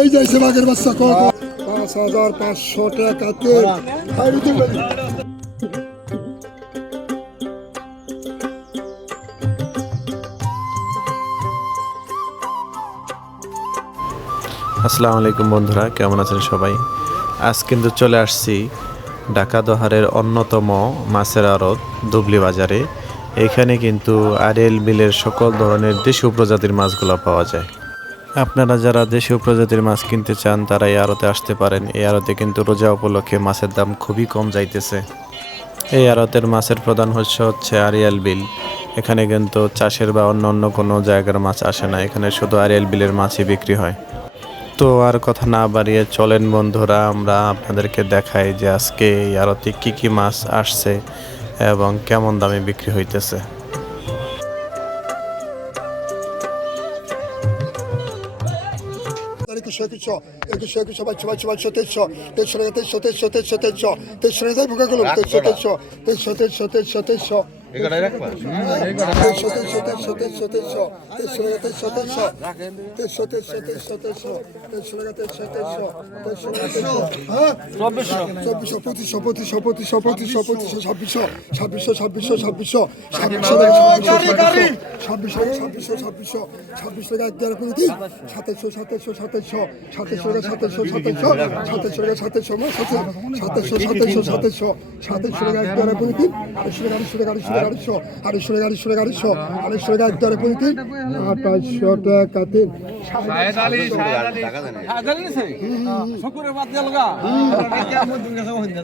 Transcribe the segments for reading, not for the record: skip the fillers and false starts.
এই যে সেবাগের বাচ্চা কত ৫,৫০০ টাকাতে আসসালামু আলাইকুম বন্ধুরা, কেমন আছেন সবাই? আজ কিন্তু চলে আসছি ঢাকা দহারের অন্যতম মাছের আড়ত দুবলি বাজারে। এখানে কিন্তু আড়িয়াল বিলের সকল ধরনের দেশীয় প্রজাতির মাছগুলো পাওয়া যায়। আপনারা যারা দেশীয় প্রজাতির মাছ কিনতে চান তারা এই আড়তে আসতে পারেন। এই আড়তে কিন্তু রোজা উপলক্ষে মাছের দাম খুবই কম যাইতেছে। এই আড়তের মাছের প্রধান হচ্ছে আড়িয়াল বিল। এখানে কিন্তু চাষের বা অন্য কোনো জায়গার মাছ আসে না, এখানে শুধু আড়িয়াল বিলের মাছই বিক্রি হয়। তো আর কথা না বাড়িয়ে চলেন বন্ধুরা, আমরা আপনাদেরকে দেখাই যে আজকে এই আড়তে কী কী মাছ আসছে এবং কেমন দামে বিক্রি হইতেছে।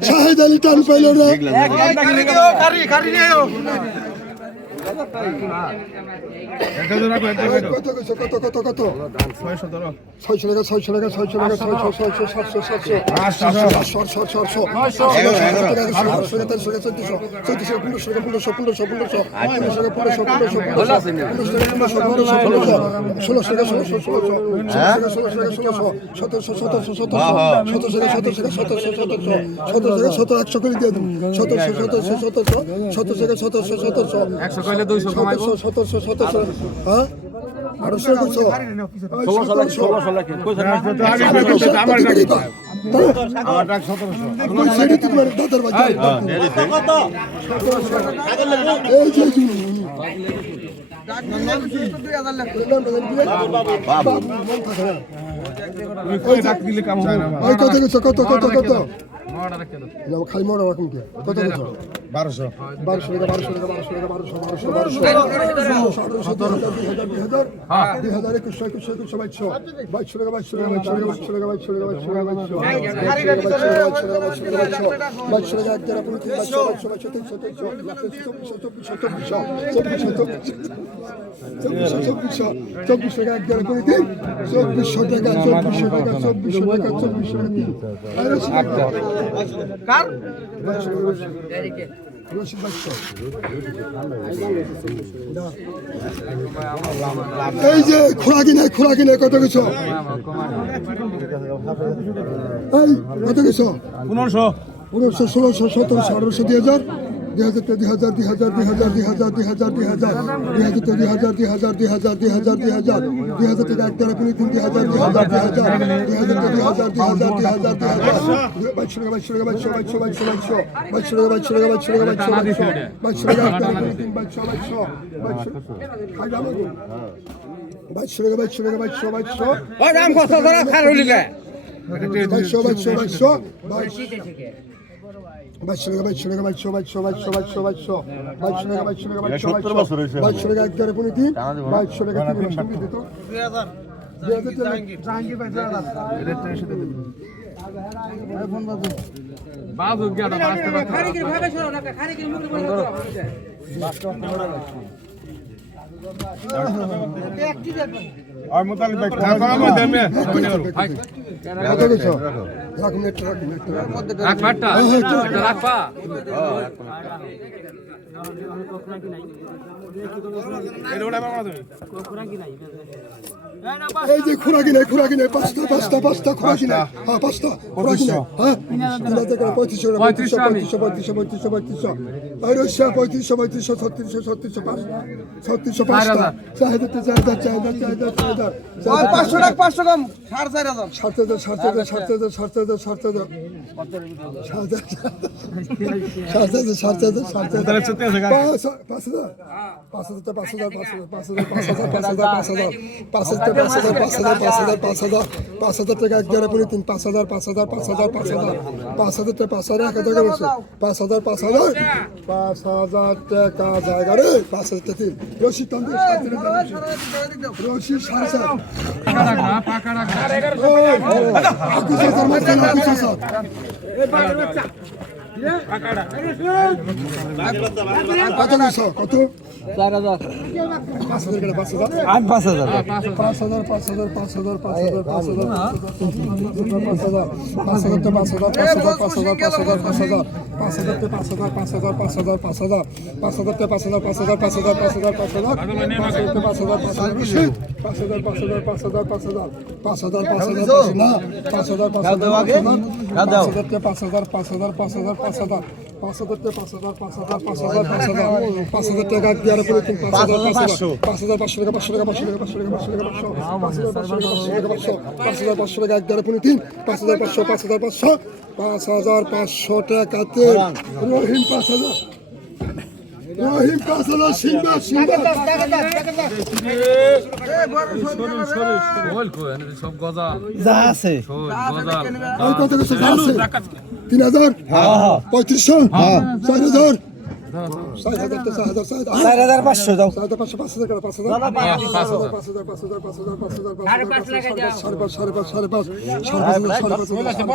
শাহেদ আলী টান পাইল না। খালি মনে রাখুন কি কত 1200 এই যে খোরাকি নাই কত কিছু কত কিছু 1500 1600 1700 1800 2000 আর মোতালে ভাই কত কিছু রাখুন একটু রাখবাটা এটা রাখবা এই যে খোরাকি নাই পাঁচটা খোরাকি নাই। হ্যাঁ পাঁচটা খোরাকি নাই। হ্যাঁ 3500 রশিয়া 3500 3600 3600 500 500 টাকা 500 কম 5,000 টাকা জায়গা রে 5,000 টাকা রশি তন্ত্র রশি 5,000 কত 4000 5,000 করে 5,000 আমি 5000 5,500 টাকাতে রহিম 5,000 সিংবা যা আছে কত কিছু আছে 3,000 3500 4,000 4500 দাও 5,000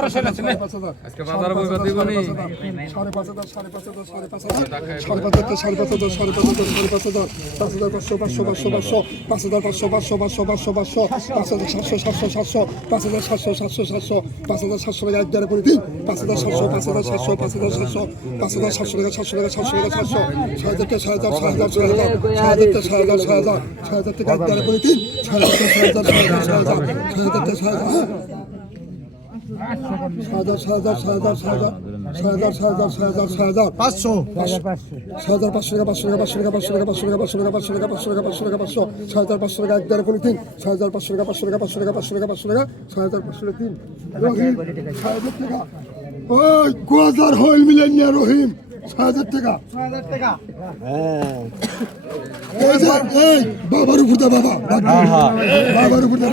করে 5,000 রহিম 6,000 টাকা বাবার উপর দা বাবা বাবার উপর দা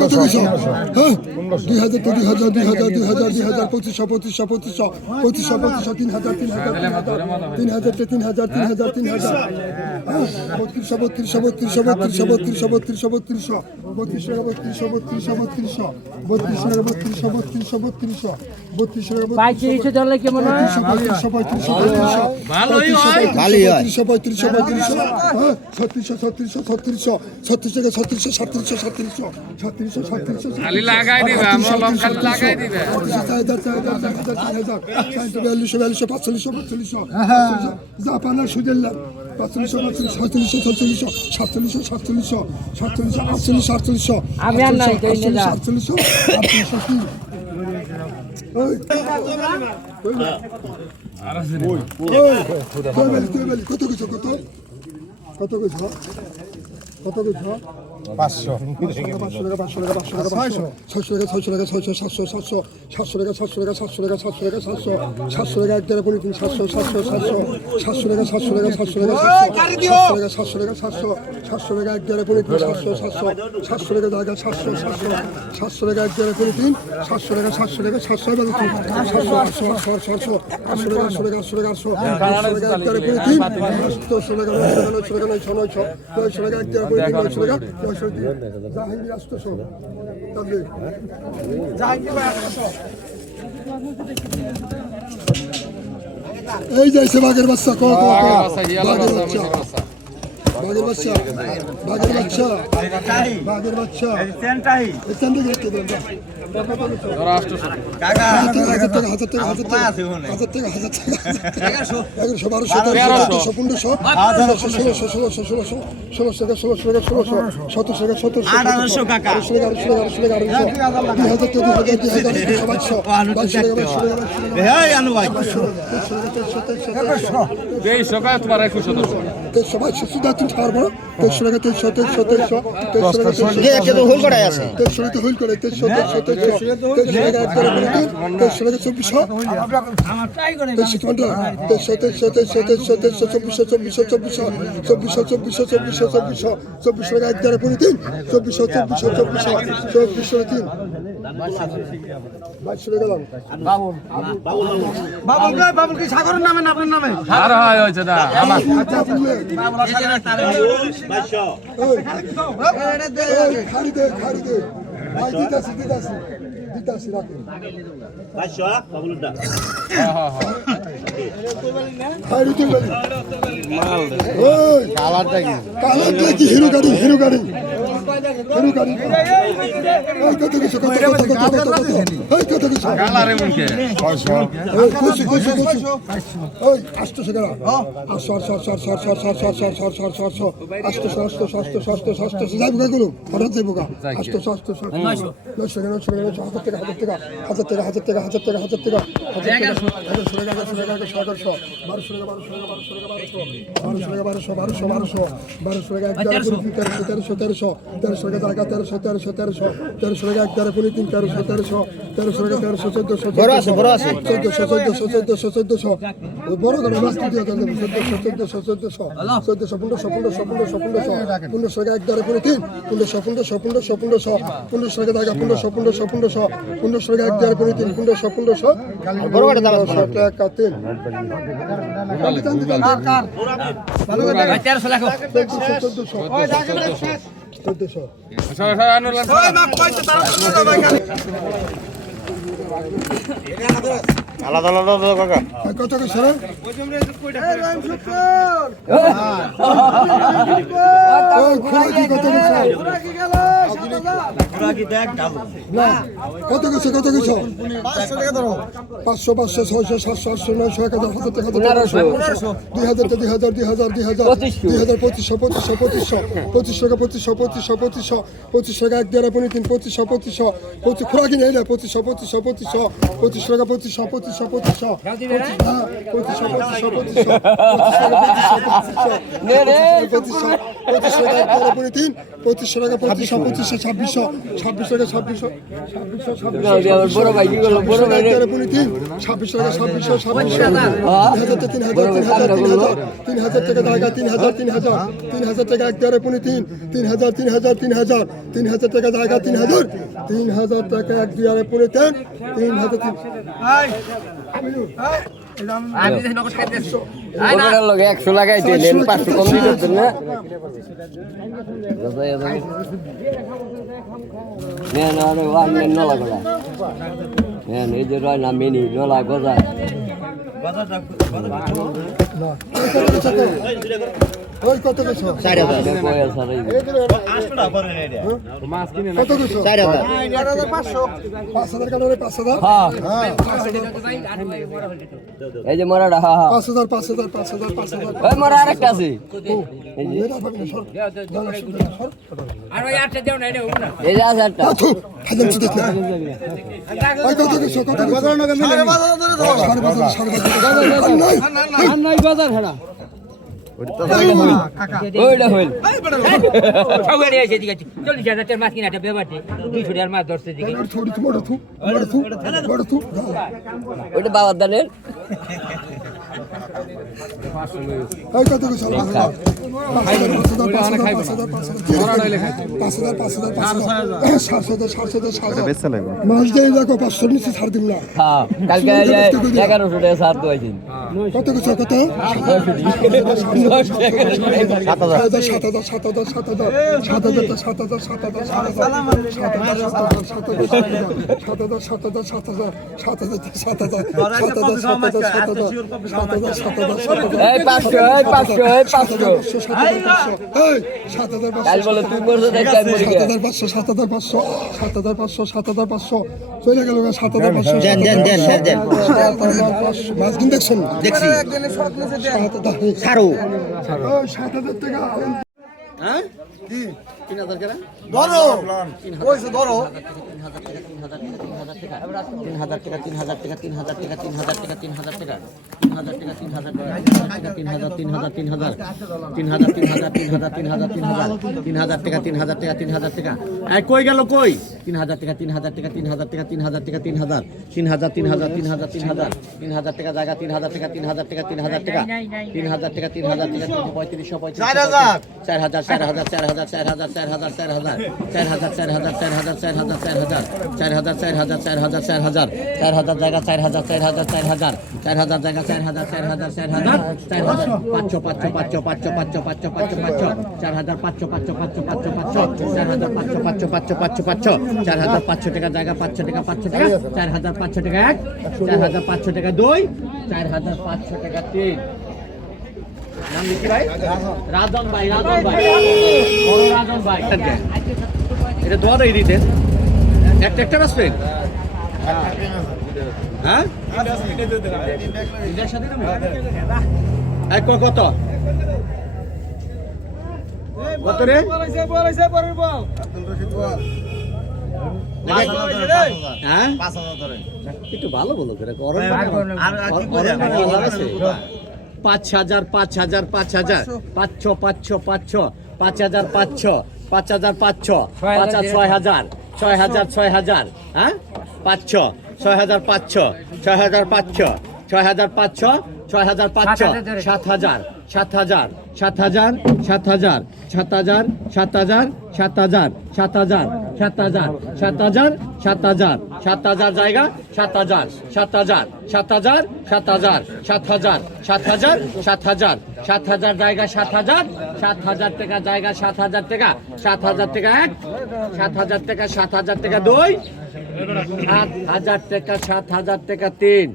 কত কিছু হ্যাঁ 2,000 তো 2,000 2500 জাপানের সুদের 47 আমি আর নাই কত কিছু কত কিছু 500 জাহাঙ্গীর আসতো সব এই যাইছে বাঘের বাচ্চা বাঘের বাচ্চা বাঘের বাচ্চা বাঘের বাচ্চা বাঘের বাচ্চা এখান থেকে রেখে দিলাম হাজার টাকা 1100 1200 1300 1500 1600 1700 বাবুল কি সাগরের নামে না আপনার নামে? আর হয় হয়েছে না আমার হিরো গাড়ি হিরো গাড়ি কালারে মুখে আলাদা আলাদা কাকা কত করে কত কিছু 500 500 600 700 800 900 1000 টাকা 2000 25 টাকা 1 দেড় 3 25 খোলা কিনে এলে 25 টাকা 100 লাগাই দিলেন 500 কম দিতেন না নে ওয়ান নলা গলা এই যে রয় না মিনি নলা গজা ওই কত কিছু 4000 কয় সারাই কত কিছু 5000 কাটারে 5000 হ্যাঁ হ্যাঁ এই যে মরাটা হ্যাঁ 5000 ওই মরা আরেকটা আছে এই যে আর ওই আটটা দেও না এটা না এই যে আছে একটা হাজার চিতে না ওই কত কিছু বাজার না মিলে নাই বাজার হেডা ওইটা হইল সবাই এসে দিকে 40000 টাকার মাছ কিনা একটা বেবাতে 200 টাকার মাছ ধরছে দিকে থোড়ি মড়থু ওইটা বাবার দানের ওই কত কিছু 500 মাছ দিয়ে দেখো 500 নিচে ছাড় দিম না হ্যাঁ কালকে 1100 টাকা সার দইছেন কত কিছু কত 7,500 চলে গেল 7,500 মাছ কিন দেখছেন দেখছি 7,000 ছাড়ো 7,000 টাকা হ্যাঁ কি 3000 কেনা ধরো কইছো ধরো 3,000 টাকা 3,000 টাকা 3,000 টাকা 3,000 টাকা 3,000 টাকা 3,000 টাকা 3,000 টাকা 3,000 3,000 3,000 3,000 টাকা 3,000 টাকা 3,000 টাকা এই কই গেল কই 3,000 টাকা 3,000 টাকা 3,000 টাকা 3,000 টাকা 3,000 3,000 3,000 3,000 3,000 3,000 টাকা জায়গা 3,000 টাকা 3,000 টাকা 3,000 টাকা 3,000 টাকা 3,000 টাকা 3500 4,000 4,000 4,000 4,000 4,000 4,000 4,000 4,000 4,000 4,000 4,000 4,000 4,000 4,000 4,000 4,000 জায়গা 4,000 4,000 4,000 4,000 জায়গা 4,000 4,000 4,000 4,000 500 500 500 500 500 500 500 4,000 500 500 500 500 4,000 500 500 500 500 500 4,000 500 টাকা জায়গা 500 টাকা 500 টাকা 4,000 500 টাকা 1 4,000 500 টাকা 2 4,000 500 টাকা 3 নাম লিখি ভাই রাজন ভাই বড় রাজন ভাই এটা দোয়া দেই দিতে একটা আসবেন হ্যাঁ একসাথে দেবো এক কত কত রে হ্যাঁ একটু ভালো বলো করে 5,000 5,000 5,000 500 500 500 5,000 500 5,000 500 6,000 6,000 6,000 হ্যাঁ 500 6,000 500 6,000 500 6,000 500 6,000 500 7,000 7,000 7,000 7,000 7,000 7,000 7,000 7,000 7,000 7,000 7,000 7,000 জায়গা 7,000 7,000 7,000 7,000 7,000 7,000 7,000 7,000 জায়গা 7,000 7,000 টাকা জায়গা 7,000 টাকা 7,000 টাকা 1 7,000 টাকা 7,000 টাকা 2 7,000 টাকা 7,000 টাকা 3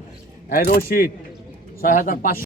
এই রশিদ 6,500